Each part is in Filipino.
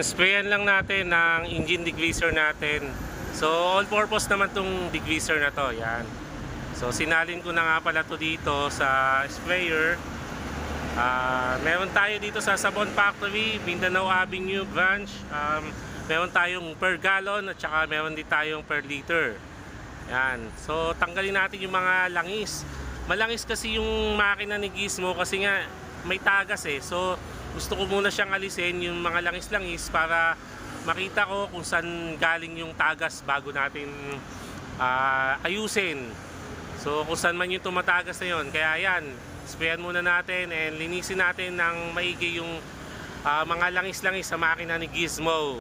Ayan, sprayan lang natin ng engine degreaser natin. So, all purpose naman tong degreaser na to. Yan. So, sinalin ko na nga pala to dito sa sprayer. Meron tayo dito sa Sabon Factory, Mindanao Avenue branch. Meron tayong per gallon at saka meron din tayong per liter. Yan. So, tanggalin natin yung mga langis. Malangis kasi yung makina ni Gizmo kasi nga may tagas eh. So, gusto ko muna siyang alisin yung mga langis-langis para makita ko kung saan galing yung tagas bago natin ayusin. So kung saan man yung tumatagas na yun. Kaya yan, sprayan muna natin and linisin natin ng maigi yung mga langis-langis sa makina ni Gizmo.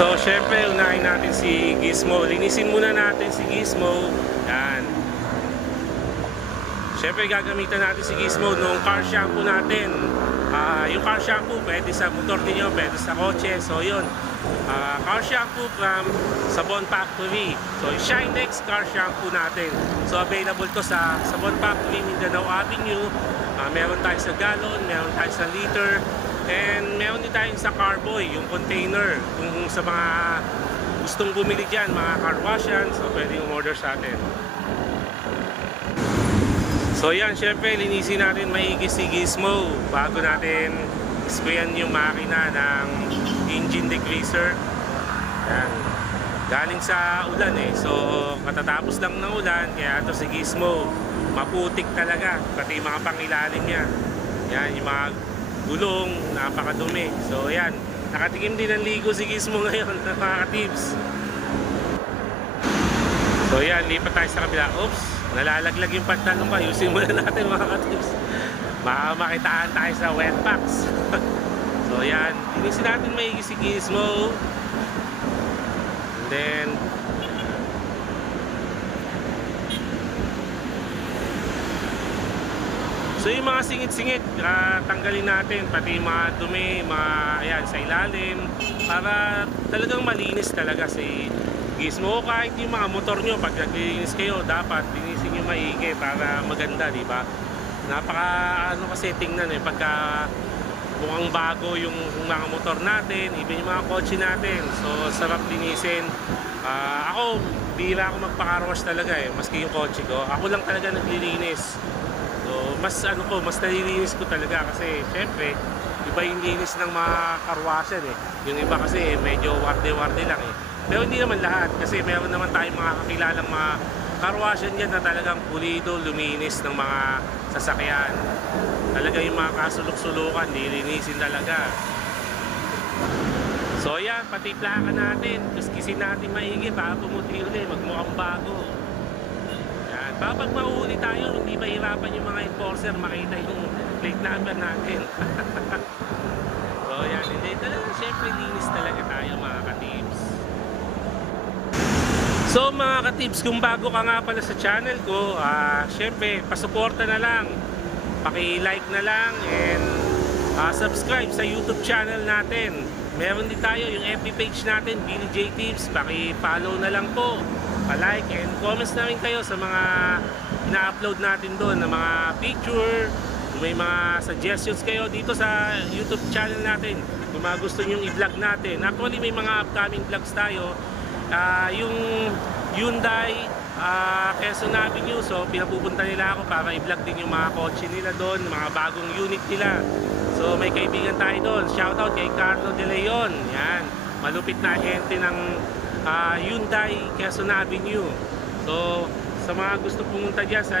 So, syempre, unahin natin si Gizmo. Linisin muna natin si Gizmo. Yan. Syempre, gagamitan natin si Gizmo nung car shampoo natin. Yung car shampoo, pwede sa motor niyo, pwede sa kotse. So, yun. Car shampoo from Sabon Factory. So, Shinex car shampoo natin. So, available to sa Sabon Factory, Mindanao Avenue. Meron tayo sa gallon, meron tayo sa liter. And meron din tayong sa Carboy, yung container. Kung sa mga gustong bumili dyan, mga car wash yan, so pwede yung order sa atin. So yan, syempre linisin natin maigi si Gizmo bago natin sprayan yung makina ng engine degreaser. Yan. Galing sa ulan eh. So katatapos lang ng ulan, kaya ito si Gizmo maputik talaga, pati yung mga pangilalim niya. Yan, yung mga gulong, napakadumi. So yan, nakatikim din ng ligo si Gizmo ngayon mga ka-tips. So yan, lipat tayo sa kabila. Oops, nalalaglag yung pantalon ko. Ayusin muna natin mga ka-tips. Makitaan tayo sa wet packs. So yan, linisin natin maigi si Gizmo. And then so yung mga singit-singit, tanggalin natin, pati yung mga dumi, mga ayan, sa ilalim, para talagang malinis talaga si Gizmo. Kahit yung mga motor nyo, pag naglilinis kayo, dapat linisin nyo maigi para maganda, di ba? Napaka ano kasi tingnan eh, pagka mukhang bago yung mga motor natin, even yung mga kotse natin. So sarap linisin. Ako, bihira ako magpa-car wash talaga eh, maski yung kotse ko. Ako lang talaga naglilinis. So, mas nalilinis ko talaga kasi syempre iba yung linis ng mga karwasan eh. Yung iba kasi medyo warde-warde lang eh. Pero hindi naman lahat kasi meron naman tayong mga kakilalang mga karwasan dyan na talagang pulido, luminis ng mga sasakyan. Talaga yung mga kasulok-sulukan, nilinisin talaga. So yan, pati plaka natin, kiskisin natin maigi para pumuti ulit, magmukhang bago. Kapag mahuli tayo, hindi mahirapan yung mga enforcer makita yung plate number natin. So yan, hindi talaga, syempre linis talaga tayo mga ka-tips. So mga ka-tips, kung bago ka nga pala sa channel ko, syempre pasuporta na lang, paki-like na lang, and subscribe sa YouTube channel natin. Meron din tayo yung FB page natin, Billy J Tips, paki-follow na lang po. Pa-like and comments na rin kayo sa mga ina-upload natin doon na mga picture. Kung may mga suggestions kayo dito sa YouTube channel natin, kung mga gusto nyong i-vlog natin. Actually may mga upcoming vlogs tayo. Yung Hyundai Quezon Avenue, so pinapupunta nila ako para i-vlog din yung mga kotse nila doon, mga bagong unit nila. So may kaibigan tayo doon. Shoutout kay Carlo De Leon. Yan, malupit na ahente ng Hyundai Quezon Avenue. So sa mga gusto pumunta dyan sa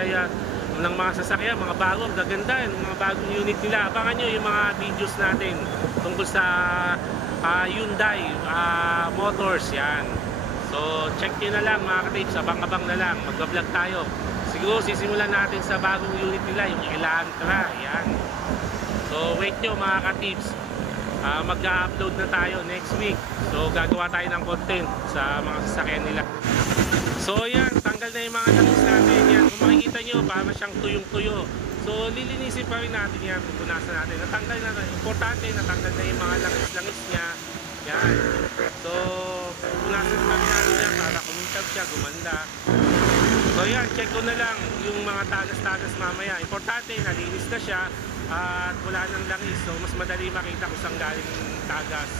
ng mga sasakyan, mga bago, ang gaganda, yung mga bagong unit nila. Abangan nyo yung mga videos natin tungkol sa Hyundai Motors, yan. So check nyo na lang mga ka-tips, abang-abang na lang, mag-vlog tayo. Siguro sisimulan natin sa bagong unit nila, yung Elantra, yan. So wait nyo mga ka-tips, mag-upload na tayo next week. So gagawa tayo ng content sa mga sasakyan nila. So yan, tanggal na yung mga langis natin yan. Kung makikita nyo, parang siyang tuyong-tuyo. So lilinisin pa rin natin yan, pupunasan natin. Natanggal na, importante, natanggal na yung mga langis-langis niya. Yan. So pupunasan pa rin natin yan para kumintab siya, gumanda. So yan, check ko na lang yung mga tagas-tagas mamaya. Importante, nalinis na siya at wala nang langis. So mas madali makita kung saan galing yung tagas.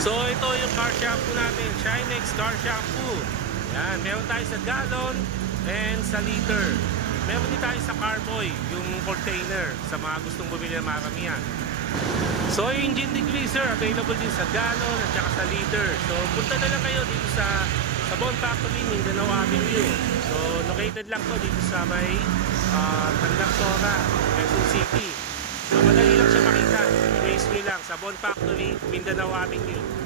So ito yung car shampoo natin, Shinex car shampoo. Yan, meron tayo sa gallon and sa liter. Meron din tayo sa Carboy, yung container sa mga gustong bumili ng maramihan. So yung engine degreaser, available din sa gallon at saka sa liter. So punta na lang kayo dito sa Bon Factory, Mindanao Avenue. So located lang to dito sa may Tandang Sora, Quezon City. So madali lang siya makita. I-raise nyo lang sa Bon Factory, Mindanao Avenue.